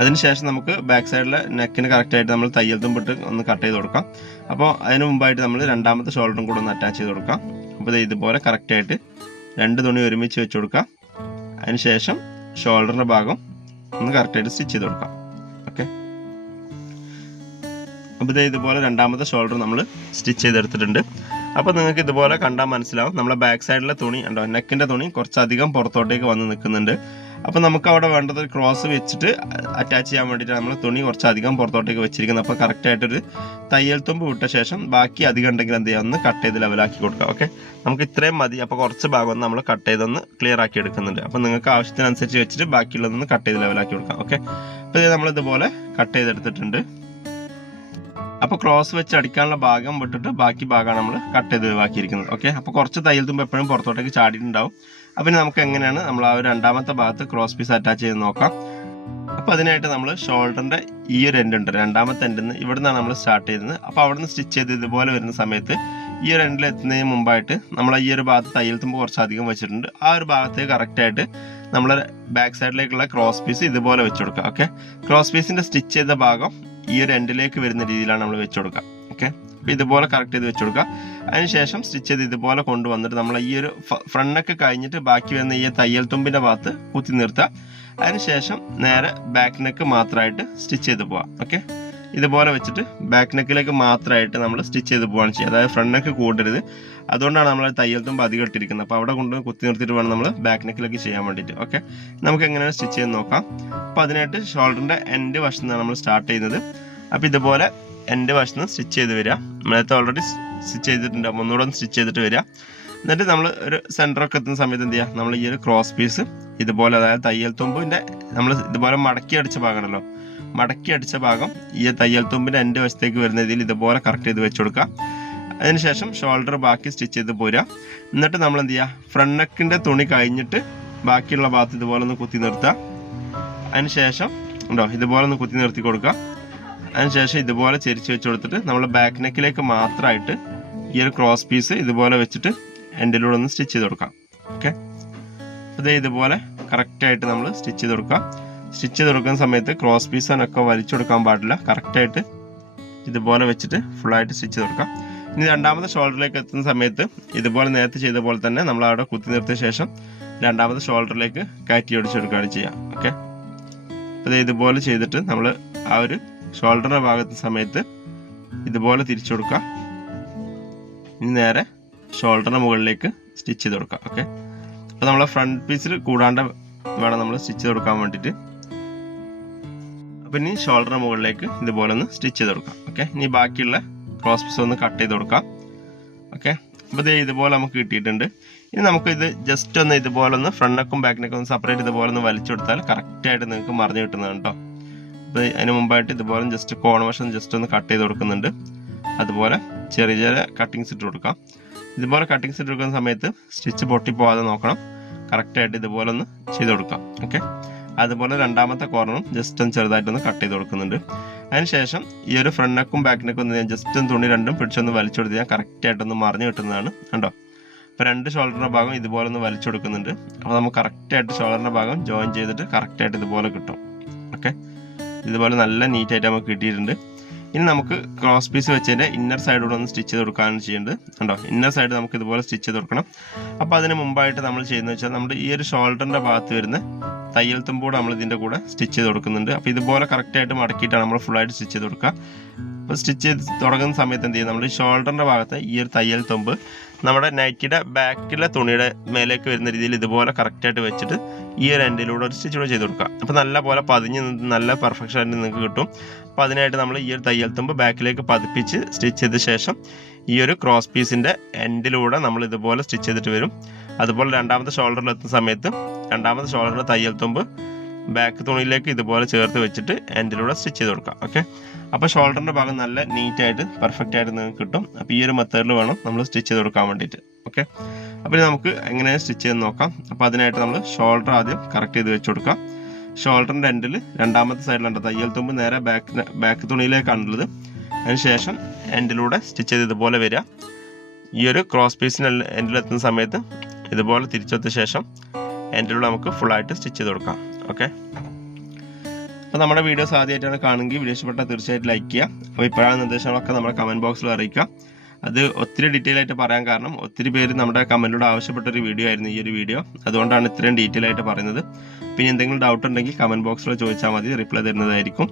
അതിനുശേഷം നമുക്ക് ബാക്ക് സൈഡിലെ നെക്കിന് കറക്റ്റായിട്ട് നമ്മൾ തയ്യൽ തുമ്പിട്ട് ഒന്ന് കട്ട് ചെയ്ത് കൊടുക്കാം. അപ്പോൾ അതിന് മുമ്പായിട്ട് നമ്മൾ രണ്ടാമത്തെ ഷോൾഡറും കൂടെ ഒന്ന് അറ്റാച്ച് ചെയ്ത് കൊടുക്കാം. അപ്പോൾ ഇതുപോലെ കറക്റ്റായിട്ട് രണ്ട് തുണി ഒരുമിച്ച് വെച്ച് കൊടുക്കാം അതിനുശേഷം ഷോൾഡറിന്റെ ഭാഗം ഒന്ന് കറക്റ്റായിട്ട് സ്റ്റിച്ച് ചെയ്ത് കൊടുക്കാം. ഓക്കെ അപ്പോൾ ഇതേ ഇതുപോലെ രണ്ടാമത്തെ ഷോൾഡർ നമ്മൾ സ്റ്റിച്ച് ചെയ്തെടുത്തിട്ടുണ്ട്. അപ്പോൾ നിങ്ങൾക്ക് ഇതുപോലെ കണ്ടാൽ മനസ്സിലാവും. നമ്മളെ ബാക്ക് സൈഡിലെ തുണി ഉണ്ടോ നെക്കിന്റെ തുണി കുറച്ചധികം പുറത്തോട്ടേക്ക് വന്ന് നിൽക്കുന്നുണ്ട്. അപ്പോൾ നമുക്ക് അവിടെ വേണ്ടത് ക്രോസ് വെച്ചിട്ട് അറ്റാച്ച് ചെയ്യാൻ വേണ്ടിയിട്ട് നമ്മൾ തുണി കുറച്ചധികം പുറത്തോട്ടേക്ക് വെച്ചിരിക്കുന്നത്. അപ്പോൾ കറക്റ്റായിട്ടൊരു തയ്യൽ തുമ്പ് വിട്ട ശേഷം ബാക്കി അധികം ഉണ്ടെങ്കിൽ എന്ത് ചെയ്യാം? ഒന്ന് കട്ട് ചെയ്ത് ലെവലാക്കി കൊടുക്കുക ഓക്കെ നമുക്ക് ഇത്രയും മതി. അപ്പോൾ കുറച്ച് ഭാഗം നമ്മൾ കട്ട് ചെയ്തൊന്ന് ക്ലിയർ ആക്കി എടുക്കുന്നുണ്ട്. അപ്പോൾ നിങ്ങൾക്ക് ആവശ്യത്തിനനുസരിച്ച് വെച്ചിട്ട് ബാക്കിയുള്ളതൊന്ന് കട്ട് ചെയ്ത് ലെവലാക്കി കൊടുക്കാം ഓക്കെ അപ്പോൾ ഇത് നമ്മൾ ഇതുപോലെ കട്ട് ചെയ്തെടുത്തിട്ടുണ്ട്. അപ്പോൾ ക്രോസ് വെച്ച് അടിക്കാനുള്ള ഭാഗം വിട്ടിട്ട് ബാക്കി ഭാഗമാണ് നമ്മൾ കട്ട് ചെയ്ത് ഒഴിവാക്കിയിരിക്കുന്നത് ഓക്കെ അപ്പോൾ കുറച്ച് തയ്യൽ തുമ്പ് എപ്പോഴും പുറത്തോട്ടേക്ക് ചാടിയിട്ടുണ്ടാവും. അപ്പം നമുക്ക് എങ്ങനെയാണ് നമ്മൾ ആ ഒരു രണ്ടാമത്തെ ഭാഗത്ത് ക്രോസ് പീസ് അറ്റാച്ച് ചെയ്ത് നോക്കാം. അപ്പം അതിനായിട്ട് നമ്മൾ ഷോൾഡറിന്റെ ഈ ഒരു എൻഡ് ഉണ്ട്. രണ്ടാമത്തെ എൻഡിൽ നിന്ന് ഇവിടെ നിന്നാണ് നമ്മൾ സ്റ്റാർട്ട് ചെയ്തത്. അപ്പോൾ അവിടെ നിന്ന് സ്റ്റിച്ച് ചെയ്ത് ഇതുപോലെ വരുന്ന സമയത്ത് ഈ ഒരു എൻഡിൽ എത്തുന്നതിന് മുമ്പായിട്ട് നമ്മൾ ഈ ഒരു ഭാഗത്ത് തയ്യൽ തുമ്പ് കുറച്ചധികം വെച്ചിട്ടുണ്ട്. ആ ഒരു ഭാഗത്തേക്ക് കറക്റ്റായിട്ട് നമ്മൾ ബാക്ക് സൈഡിലേക്കുള്ള ക്രോസ് പീസ് ഇതുപോലെ വെച്ച് കൊടുക്കുക. ഓക്കെ ക്രോസ് പീസിന്റെ സ്റ്റിച്ച് ചെയ്ത ഭാഗം ഈ ഒരു എൻഡിലേക്ക് വരുന്ന രീതിയിലാണ് നമ്മൾ വെച്ച് കൊടുക്കുക. ഇതുപോലെ കറക്റ്റ് ചെയ്ത് വെച്ച് കൊടുക്കുക. അതിനുശേഷം സ്റ്റിച്ച് ചെയ്ത് ഇതുപോലെ കൊണ്ടുവന്നിട്ട് നമ്മൾ ഈ ഒരു ഫ്രണ്ടൊക്കെ കഴിഞ്ഞിട്ട് ബാക്കി വരുന്ന ഈ തയ്യൽ തുമ്പിന്റെ ഭാഗത്ത് കുത്തി നിർത്തുക. അതിനുശേഷം നേരെ ബാക്ക് നെക്ക് മാത്രമായിട്ട് സ്റ്റിച്ച് ചെയ്ത് പോവാം. ഓക്കെ ഇതുപോലെ വെച്ചിട്ട് ബാക്ക് നെക്കിലേക്ക് മാത്രമായിട്ട് നമ്മൾ സ്റ്റിച്ച് ചെയ്ത് പോവാണ് ചെയ്യുക. അതായത് ഫ്രണ്ട് നെക്ക് കൂടരുത്. അതുകൊണ്ടാണ് നമ്മൾ തയ്യൽ തുമ്പ് അധികം ഇട്ടിരിക്കുന്നത്. അപ്പോൾ അവിടെ കൊണ്ട് കുത്തി നിർത്തിയിട്ട് വേണം നമ്മൾ ബാക്ക് നെക്കിലേക്ക് ചെയ്യാൻ വേണ്ടിയിട്ട്. ഓക്കെ നമുക്ക് എങ്ങനെയാണ് സ്റ്റിച്ച് ചെയ്ത് നോക്കാം. അപ്പോൾ അതിനായിട്ട് ഷോൾഡറിന്റെ എൻഡ് വശത്ത് നമ്മൾ സ്റ്റാർട്ട് ചെയ്യുന്നത്. അപ്പോൾ ഇതുപോലെ എൻഡ് വശത്ത് നിന്ന് സ്റ്റിച്ച് ചെയ്ത് വരിക. നമ്മളത്തെ ഓൾറെഡി സ്റ്റിച്ച് ചെയ്തിട്ടുണ്ട്. ഒന്നുകൂടെ ഒന്ന് സ്റ്റിച്ച് ചെയ്തിട്ട് വരിക. എന്നിട്ട് നമ്മൾ ഒരു സെന്ററൊക്കെ എത്തുന്ന സമയത്ത് എന്ത് ചെയ്യുക? നമ്മൾ ഈ ഒരു ക്രോസ് പീസ് ഇതുപോലെ അതായത് തയ്യൽ തുമ്പിന്റെ നമ്മൾ ഇതുപോലെ മടക്കി അടിച്ച ഭാഗമാണല്ലോ. മടക്കി അടിച്ച ഭാഗം ഈ തയ്യൽ തുമ്പിന്റെ എന്റെ വശത്തേക്ക് വരുന്ന രീതിയിൽ ഇതുപോലെ കറക്റ്റ് ചെയ്ത് വെച്ച് കൊടുക്കുക. അതിനുശേഷം ഷോൾഡർ ബാക്കി സ്റ്റിച്ച് ചെയ്ത് പോരുക. എന്നിട്ട് നമ്മൾ എന്ത് ചെയ്യുക? ഫ്രണ്ട് നെക്കിന്റെ തുണി കഴിഞ്ഞിട്ട് ബാക്കിയുള്ള ഭാഗത്ത് ഇതുപോലെ ഒന്ന് കുത്തി നിർത്തുക. അതിനുശേഷം ഉണ്ടോ? ഇതുപോലെ ഒന്ന് കുത്തി നിർത്തി കൊടുക്കുക. അതിനുശേഷം ഇതുപോലെ ചെരിച്ച് വെച്ച് കൊടുത്തിട്ട് നമ്മൾ ബാക്ക് നെക്കിലേക്ക് മാത്രമായിട്ട് ഈ ഒരു ക്രോസ് പീസ് ഇതുപോലെ വെച്ചിട്ട് എൻഡിലൂടെ ഒന്ന് സ്റ്റിച്ച് ചെയ്ത് കൊടുക്കാം. ഓക്കെ അപ്പോൾ ഇതുപോലെ കറക്റ്റായിട്ട് നമ്മൾ സ്റ്റിച്ച് ചെയ്ത് കൊടുക്കുക സ്റ്റിച്ച് ചെയ്ത് കൊടുക്കുന്ന സമയത്ത് ക്രോസ് പീസിനൊക്കെ വലിച്ചു കൊടുക്കാൻ പാടില്ല. കറക്റ്റായിട്ട് ഇതുപോലെ വെച്ചിട്ട് ഫുള്ളായിട്ട് സ്റ്റിച്ച് ചെയ്ത് കൊടുക്കാം. ഇനി രണ്ടാമത്തെ ഷോൾഡറിലേക്ക് എത്തുന്ന സമയത്ത് ഇതുപോലെ നേരത്തെ ചെയ്ത പോലെ തന്നെ നമ്മൾ അവിടെ കുത്തി നിർത്തിയ ശേഷം രണ്ടാമത്തെ ഷോൾഡറിലേക്ക് കയറ്റി ഒടിച്ചെടുക്കുകയാണ് ചെയ്യുക. ഓക്കെ അപ്പോൾ ഇതുപോലെ ചെയ്തിട്ട് നമ്മൾ ആ ഒരു ഷോൾഡറിന്റെ ഭാഗത്ത് സമയത്ത് ഇതുപോലെ തിരിച്ചു കൊടുക്കുക. ഇനി നേരെ ഷോൾഡറിന് മുകളിലേക്ക് സ്റ്റിച്ച് ചെയ്ത് കൊടുക്കുക. ഓക്കെ? അപ്പോൾ നമ്മളെ ഫ്രണ്ട് പീസിൽ കൂടാണ്ട് വേണം നമ്മൾ സ്റ്റിച്ച് ചെയ്ത് കൊടുക്കാൻ വേണ്ടിയിട്ട്. അപ്പോൾ ഇനി ഷോൾഡറിന് മുകളിലേക്ക് ഇതുപോലെ ഒന്ന് സ്റ്റിച്ച് ചെയ്ത് കൊടുക്കാം ഓക്കെ? ഇനി ബാക്കിയുള്ള ക്രോസ് പീസ് ഒന്ന് കട്ട് ചെയ്ത് കൊടുക്കാം ഓക്കെ? അപ്പോൾ ഇത് ഇതുപോലെ നമുക്ക് കിട്ടിയിട്ടുണ്ട്. ഇനി നമുക്ക് ഇത് ജസ്റ്റ് ഒന്ന് ഇതുപോലെ ഒന്ന് ഫ്രണ്ട് നെക്കും ബാക്ക് നെക്കും ഒന്ന് സെപ്പറേറ്റ് ഇതുപോലെ ഒന്ന് വലിച്ചു കൊടുത്താൽ കറക്റ്റായിട്ട് നിങ്ങൾക്ക് മറിഞ്ഞു കിട്ടുന്നതാണ് കേട്ടോ അതിന് മുമ്പായിട്ട് ഇതുപോലെ ജസ്റ്റ് കോൺ വശം ജസ്റ്റ് ഒന്ന് കട്ട് ചെയ്ത് കൊടുക്കുന്നുണ്ട്. അതുപോലെ ചെറിയ ചെറിയ കട്ടിങ്സ് ഇട്ട് കൊടുക്കാം. ഇതുപോലെ കട്ടിങ്സ് ഇട്ട് കൊടുക്കുന്ന സമയത്ത് സ്റ്റിച്ച് പൊട്ടി പോകാതെ നോക്കണം. കറക്റ്റായിട്ട് ഇതുപോലെ ഒന്ന് ചെയ്ത് കൊടുക്കാം. ഓക്കെ അതുപോലെ രണ്ടാമത്തെ കോർണറും ജസ്റ്റ് ഒന്ന് ചെറുതായിട്ടൊന്ന് കട്ട് ചെയ്ത് കൊടുക്കുന്നുണ്ട്. അതിനുശേഷം ഈ ഒരു ഫ്രണ്ട് നെക്കും ബാക്ക് നെക്കും ഒന്ന് ജസ്റ്റ് ഒന്ന് തുണി രണ്ടും പിടിച്ചൊന്ന് വലിച്ചു കൊടുത്ത് ഞാൻ കറക്റ്റായിട്ടൊന്ന് മറിഞ്ഞു കിട്ടുന്നതാണ്. കണ്ടോ? അപ്പോൾ രണ്ട് ഷോൾഡറിന്റെ ഭാഗം ഇതുപോലെ ഒന്ന് വലിച്ചു കൊടുക്കുന്നുണ്ട്. അപ്പോൾ നമുക്ക് കറക്റ്റായിട്ട് ഷോൾഡറിന്റെ ഭാഗം ജോയിൻ ചെയ്തിട്ട് കറക്റ്റായിട്ട് ഇതുപോലെ കിട്ടും. ഓക്കെ ഇതുപോലെ നല്ല നീറ്റായിട്ട് നമുക്ക് കിട്ടിയിട്ടുണ്ട്. ഇനി നമുക്ക് ക്രോസ് പീസ് വെച്ചതിന്റെ ഇന്നർ സൈഡൂടെ ഒന്ന് സ്റ്റിച്ച് ചെയ്ത് കൊടുക്കുകയാണ് ചെയ്യേണ്ടത്. ഉണ്ടോ ഇന്നർ സൈഡ് നമുക്ക് ഇതുപോലെ സ്റ്റിച്ച് ചെയ്ത് കൊടുക്കണം അപ്പോൾ അതിന് മുമ്പായിട്ട് നമ്മൾ ചെയ്യുന്നത് വെച്ചാൽ നമ്മുടെ ഈ ഒരു ഷോൾഡറിന്റെ ഭാഗത്ത് വരുന്ന തയ്യൽ തുമ്പൂടെ നമ്മൾ ഇതിന്റെ കൂടെ സ്റ്റിച്ച് ചെയ്ത് കൊടുക്കുന്നുണ്ട് അപ്പോൾ ഇതുപോലെ കറക്റ്റായിട്ട് മടക്കിയിട്ടാണ് നമ്മൾ ഫുള്ളായിട്ട് സ്റ്റിച്ച് ചെയ്ത് കൊടുക്കുക അപ്പോൾ സ്റ്റിച്ച് ചെയ്ത് തുടങ്ങുന്ന സമയത്ത് എന്ത് ചെയ്യും നമ്മൾ ഷോൾഡറിന്റെ ഭാഗത്ത് ഈ ഒരു തയ്യൽ തുമ്പ് നമ്മുടെ നൈറ്റിയുടെ ബാക്കിലെ തുണിയുടെ മേലേക്ക് വരുന്ന രീതിയിൽ ഇതുപോലെ കറക്റ്റായിട്ട് വെച്ചിട്ട് ഈ ഒരു എൻഡിലൂടെ ഒരു സ്റ്റിച്ച് ചെയ്ത് കൊടുക്കുക അപ്പോൾ നല്ല പോലെ പതിഞ്ഞ് നല്ല പെർഫെക്ഷൻ ആയിട്ട് നിങ്ങൾക്ക് കിട്ടും. അപ്പോൾ അതിനായിട്ട് നമ്മൾ ഈ ഒരു തയ്യൽ തുമ്പ് ബാക്കിലേക്ക് പതിപ്പിച്ച് സ്റ്റിച്ച് ചെയ്ത ശേഷം ഈ ഒരു ക്രോസ് പീസിന്റെ എൻഡിലൂടെ നമ്മൾ ഇതുപോലെ സ്റ്റിച്ച് ചെയ്തിട്ട് വരും. അതുപോലെ രണ്ടാമത്തെ ഷോൾഡറിൽ എത്തുന്ന സമയത്ത് രണ്ടാമത്തെ ഷോൾഡറിന്റെ തയ്യൽ തുമ്പ് ബാക്ക് തുണിയിലേക്ക് ഇതുപോലെ ചേർത്ത് വെച്ചിട്ട് എൻഡിലൂടെ സ്റ്റിച്ച് ചെയ്ത് കൊടുക്കാം. ഓക്കെ അപ്പോൾ ഷോൾഡറിന്റെ ഭാഗം നല്ല നീറ്റായിട്ട് പെർഫെക്റ്റ് ആയിട്ട് നിങ്ങൾക്ക് കിട്ടും. അപ്പോൾ ഈ ഒരു മെത്തേഡിൽ വേണം നമ്മൾ സ്റ്റിച്ച് ചെയ്ത് കൊടുക്കാൻ വേണ്ടിയിട്ട്. ഓക്കെ അപ്പോൾ നമുക്ക് എങ്ങനെ സ്റ്റിച്ച് ചെയ്ത് നോക്കാം. അപ്പോൾ അതിനായിട്ട് നമ്മൾ ഷോൾഡർ ആദ്യം കറക്റ്റ് ചെയ്ത് വെച്ച് കൊടുക്കാം. ഷോൾഡറിന്റെ എൻഡിൽ രണ്ടാമത്തെ സൈഡിലുണ്ട് തയ്യൽ തുമ്പ് നേരെ ബാക്ക് ബാക്ക് തുണിയിലേക്കാണുള്ളത് അതിനുശേഷം എൻഡിലൂടെ സ്റ്റിച്ച് ചെയ്ത് ഇതുപോലെ വരിക. ഈ ഒരു ക്രോസ് പീസിന് എൻഡിലെത്തുന്ന സമയത്ത് ഇതുപോലെ തിരിച്ചെത്തിയ ശേഷം എൻഡിലൂടെ നമുക്ക് ഫുള്ളായിട്ട് സ്റ്റിച്ച് ചെയ്ത് കൊടുക്കാം. ഓക്കെ അപ്പോൾ നമ്മുടെ വീഡിയോസ് ആദ്യമായിട്ടാണ് കാണുമെങ്കിൽ വീഡിയോ ഇഷ്ടപ്പെട്ടാൽ തീർച്ചയായിട്ടും ലൈക്ക് ചെയ്യുക. ഇപ്പോഴാണ് നിർദ്ദേശങ്ങളൊക്കെ നമ്മുടെ കമന്റ് ബോക്സിൽ അറിയിക്കുക. അത് ഒത്തിരി ഡീറ്റെയിൽ ആയിട്ട് പറയാൻ കാരണം ഒത്തിരി പേര് നമ്മുടെ കമന്റിലൂടെ ആവശ്യപ്പെട്ട ഒരു വീഡിയോ ആയിരുന്നു ഈ ഒരു വീഡിയോ അതുകൊണ്ടാണ് ഇത്രയും ഡീറ്റെയിൽ ആയിട്ട് പറയുന്നത്. പിന്നെ എന്തെങ്കിലും ഡൗട്ട് ഉണ്ടെങ്കിൽ കമന്റ് ബോക്സിൽ ചോദിച്ചാൽ മതി. റിപ്ലൈ തരുന്നതായിരിക്കും.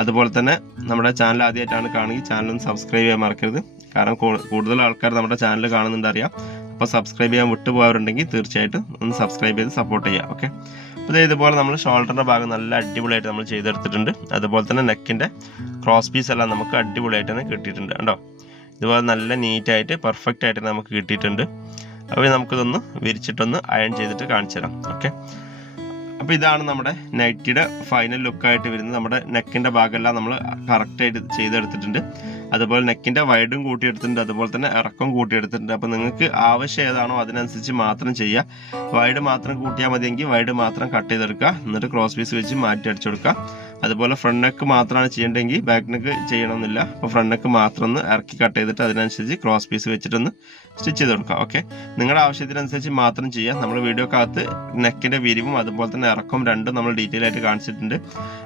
അതുപോലെ തന്നെ നമ്മുടെ ചാനൽ ആദ്യമായിട്ടാണ് കാണുകയും ചാനൽ ഒന്ന് സബ്സ്ക്രൈബ് ചെയ്യാൻ മറക്കരുത്. കാരണം കൂടുതൽ ആൾക്കാർ നമ്മുടെ ചാനൽ കാണുന്നുണ്ടറിയാം അപ്പോൾ സബ്സ്ക്രൈബ് ചെയ്യാൻ വിട്ടുപോയവരുണ്ടെങ്കിൽ തീർച്ചയായിട്ടും ഒന്ന് സബ്സ്ക്രൈബ് ചെയ്ത് സപ്പോർട്ട് ചെയ്യുക. ഓക്കെ അപ്പോൾ ഇതുപോലെ നമ്മൾ ഷോൾഡറിന്റെ ഭാഗം നല്ല അടിപൊളിയായിട്ട് നമ്മൾ ചെയ്തെടുത്തിട്ടുണ്ട്. അതുപോലെ തന്നെ നെക്കിന്റെ ക്രോസ് പീസ് എല്ലാം നമുക്ക് അടിപൊളിയായിട്ട് തന്നെ കിട്ടിയിട്ടുണ്ട് കേട്ടോ ഇതുപോലെ നല്ല നീറ്റായിട്ട് പെർഫെക്റ്റ് ആയിട്ട് നമുക്ക് കിട്ടിയിട്ടുണ്ട്. അപ്പോൾ നമുക്കിതൊന്ന് വിരിച്ചിട്ടൊന്ന് അയൺ ചെയ്തിട്ട് കാണിച്ചു തരാം ഓക്കെ അപ്പോൾ ഇതാണ് നമ്മുടെ നൈറ്റിയുടെ ഫൈനൽ ലുക്കായിട്ട് വരുന്നത്. നമ്മുടെ നെക്കിന്റെ ഭാഗമെല്ലാം നമ്മൾ കറക്റ്റായിട്ട് ചെയ്തെടുത്തിട്ടുണ്ട്. അതുപോലെ നെക്കിന്റെ വൈഡും കൂട്ടിയെടുത്തിട്ടുണ്ട്. അതുപോലെ തന്നെ ഇറക്കം കൂട്ടിയെടുത്തിട്ടുണ്ട്. അപ്പോൾ നിങ്ങൾക്ക് ആവശ്യം ഏതാണോ അതിനനുസരിച്ച് മാത്രം ചെയ്യുക വൈഡ് മാത്രം കൂട്ടിയാൽ മതിയെങ്കിൽ വൈഡ് മാത്രം കട്ട് ചെയ്തെടുക്കുക. എന്നിട്ട് ക്രോസ് പീസ് വെച്ച് മാറ്റി അടിച്ചു കൊടുക്കുക. അതുപോലെ ഫ്രണ്ട് നെക്ക് മാത്രമാണ് ചെയ്യേണ്ടതെങ്കിൽ ബാക്ക് നെക്ക് ചെയ്യണമെന്നില്ല. അപ്പോൾ ഫ്രണ്ട് നെക്ക് മാത്രം ഒന്ന് ഇറക്കി കട്ട് ചെയ്തിട്ട് അതിനനുസരിച്ച് ക്രോസ് പീസ് വെച്ചിട്ടൊന്ന് സ്റ്റിച്ച് ചെയ്ത് കൊടുക്കുക ഓക്കെ നിങ്ങളുടെ ആവശ്യത്തിനനുസരിച്ച് മാത്രം ചെയ്യുക. നമ്മൾ വീഡിയോക്കകത്ത് നെക്കിന്റെ വിരിവും അതുപോലെ തന്നെ ഇറക്കും രണ്ടും നമ്മൾ ഡീറ്റെയിൽ ആയിട്ട് കാണിച്ചിട്ടുണ്ട്.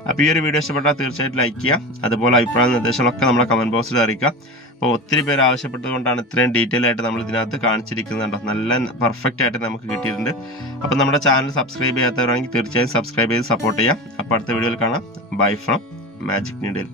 അപ്പോൾ ഈ ഒരു വീഡിയോ ഇഷ്ടപ്പെട്ടാൽ തീർച്ചയായിട്ടും ലൈക്ക് ചെയ്യുക. അതുപോലെ അഭിപ്രായ നിർദ്ദേശങ്ങളൊക്കെ നമ്മളെ കമന്റ് ബോക്സിൽ അറിയിക്കുക. അപ്പോൾ ഒത്തിരി പേര് ആവശ്യപ്പെട്ടതുകൊണ്ടാണ് ഇത്രയും ഡീറ്റെയിൽ ആയിട്ട് നമ്മൾ ഇതിനകത്ത് കാണിച്ചിരിക്കുന്നത് നല്ല പെർഫെക്റ്റ് ആയിട്ട് നമുക്ക് കിട്ടിയിട്ടുണ്ട്. അപ്പോൾ നമ്മുടെ ചാനൽ സബ്സ്ക്രൈബ് ചെയ്യാത്തവരാണെങ്കിൽ തീർച്ചയായും സബ്സ്ക്രൈബ് ചെയ്ത് സപ്പോർട്ട് ചെയ്യാം അപ്പോൾ അടുത്ത വീഡിയോയിൽ കാണാം. Bye from magic needle